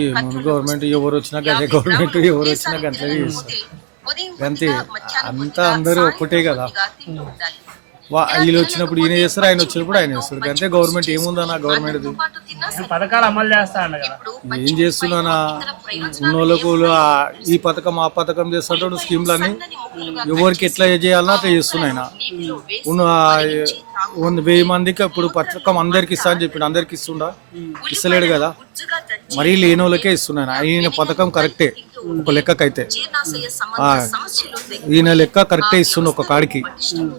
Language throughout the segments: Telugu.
ఈ మన గవర్నమెంట్ ఎవరు వచ్చినా గదే గవర్నమెంట్ ఎవరు వచ్చినా గంటలనే చేస్తారు. గంతే అంతా అందరూ ఒక్కటే కదా. వీళ్ళు వచ్చినప్పుడు ఈయన చేస్తారు, ఆయన వచ్చినప్పుడు ఆయన చేస్తారు. గంతే గవర్నమెంట్ ఏముందన్నా గవర్నమెంట్ది పథకాలు అమలు చేస్తా అన్న కదా. ఏం చేస్తున్నానా ఉన్నోళ్ళకు ఈ పథకం ఆ పథకం చేస్తాడు స్కీమ్లన్నీ ఎవరికి ఎట్లా చేయాలన్నా అట్లా చేస్తున్నాయన. ఉన్న 1000 మందికి ఇప్పుడు పథకం అందరికి ఇస్తా అని చెప్పి అందరికి ఇస్తుండా, ఇస్తలేడు కదా. మరీ లేని వాళ్ళకే ఇస్తున్నాను. ఈయన పథకం కరెక్టే ఒక లెక్కకైతే, ఈయన లెక్క కరెక్టే ఇస్తుండ ఒక కాడికి.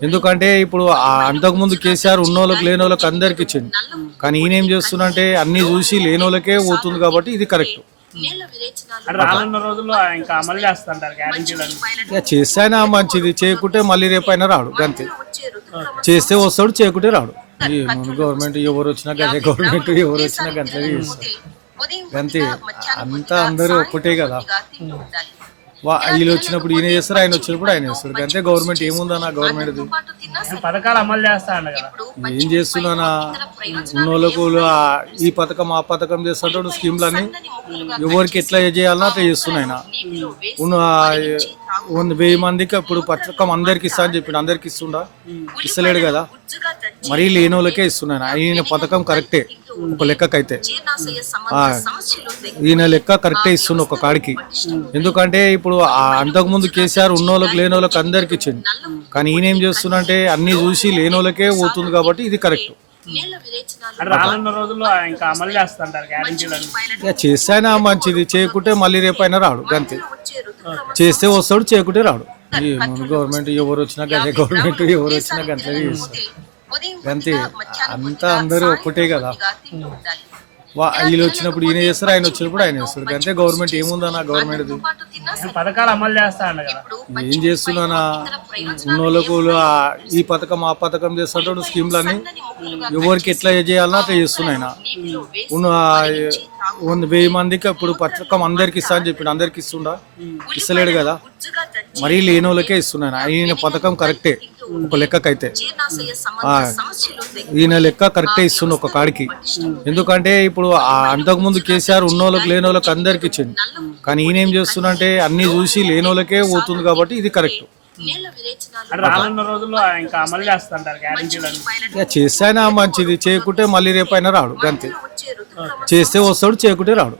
ఎందుకంటే ఇప్పుడు అంతకుముందు కేసీఆర్ ఉన్నోళ్ళకి లేని వాళ్ళకి అందరికి ఇచ్చింది, కానీ ఈయన ఏం చేస్తున్నంటే అన్ని చూసి లేని వాళ్ళకే పోతుంది కాబట్టి ఇది కరెక్ట్. రానున్న రోజుల్లో ఇంకా అమలు చేస్తుంటారు గ్యారెంటీలను. ఇక చేస్తేనే మంచిది, చేయకుంటే మళ్ళీ రేపైనా రాడు. గంతే చేస్తే వస్తాడు, చేయకుంటే రాడు. ఈ మన గవర్నమెంట్ ఎవరు వచ్చినా గదే గవర్నమెంట్ ఎవరు వచ్చినా గంటలనే చేస్తారు. గంతే అంతా అందరూ ఒక్కటే కదా. వీళ్ళు వచ్చినప్పుడు ఈయన చేస్తారు, ఆయన వచ్చినప్పుడు ఆయన చేస్తారు. గంతే గవర్నమెంట్ ఏముందన్నా గవర్నమెంట్ది పథకాలు అమలు చేస్తా అన్న కదా. ఏం చేస్తున్నానా ఉన్నోళ్ళకు ఈ పథకం ఆ పథకం చేస్తాడు స్కీమ్లన్నీ ఎవరికి ఎట్లా చేయాలన్నా అట్లా చేస్తున్నాయన. ఉన్న 1000 మందికి ఇప్పుడు పథకం అందరికి ఇస్తా అని చెప్పి అందరికి ఇస్తుండా, ఇస్తలేడు కదా. మరీ లేని వాళ్ళకే ఇస్తున్నాను. ఈయన పథకం కరెక్టే ఒక లెక్కకైతే, ఈయన లెక్క కరెక్టే ఇస్తుండ ఒక కాడికి. ఎందుకంటే ఇప్పుడు అంతకుముందు కేసీఆర్ ఉన్నోళ్ళకి లేని వాళ్ళకి అందరికి ఇచ్చింది, కానీ ఈయన ఏం చేస్తున్నంటే అన్ని చూసి లేని వాళ్ళకే పోతుంది కాబట్టి ఇది కరెక్ట్. రానున్న రోజుల్లో ఇంకా అమలు చేస్తుంటారు గ్యారెంటీలను. ఇక చేస్తేనే మంచిది, చేయకుంటే మళ్ళీ రేపైనా రాడు. గంతే చేస్తే వస్తాడు, చేయకుంటే రాడు. ఈ మన గవర్నమెంట్ ఎవరు వచ్చినా గదే గవర్నమెంట్ ఎవరు వచ్చినా గంటలనే చేస్తారు. గంతే అంతా అందరూ ఒక్కటే కదా. వీళ్ళు వచ్చినప్పుడు ఈయన చేస్తారు, ఆయన వచ్చినప్పుడు ఆయన చేస్తారు. గంతే గవర్నమెంట్ ఏముందన్నా గవర్నమెంట్ది పథకాలు అమలు చేస్తా అన్న కదా. ఏం చేస్తున్నానా ఉన్నోళ్ళకు ఈ పథకం ఆ పథకం చేస్తాడు స్కీమ్లన్నీ ఎవరికి ఎట్లా చేయాలన్నా అట్లా చేస్తున్నాయన. ఉన్న 1000 మందికి ఇప్పుడు పథకం అందరికి ఇస్తా అని చెప్పి అందరికి ఇస్తుండా, ఇస్తలేడు కదా. మరీ లేని వాళ్ళకే ఇస్తున్నాను. ఈయన పథకం కరెక్టే ఒక లెక్కకైతే, ఈయన లెక్క కరెక్టే ఇస్తుండ ఒక కాడికి. ఎందుకంటే ఇప్పుడు అంతకుముందు కేసీఆర్ ఉన్నోళ్ళకి లేని వాళ్ళకి అందరికి ఇచ్చింది, కానీ ఈయన ఏం చేస్తున్నంటే అన్ని చూసి లేని వాళ్ళకే పోతుంది కాబట్టి ఇది కరెక్ట్. రానున్న రోజుల్లో ఇంకా అమలు చేస్తుంటారు గ్యారెంటీలను. ఇక చేస్తేనే మంచిది, చేయకుంటే మళ్ళీ రేపైనా రాడు. గంతే చేస్తే వస్తాడు, చేయకుంటే రాడు.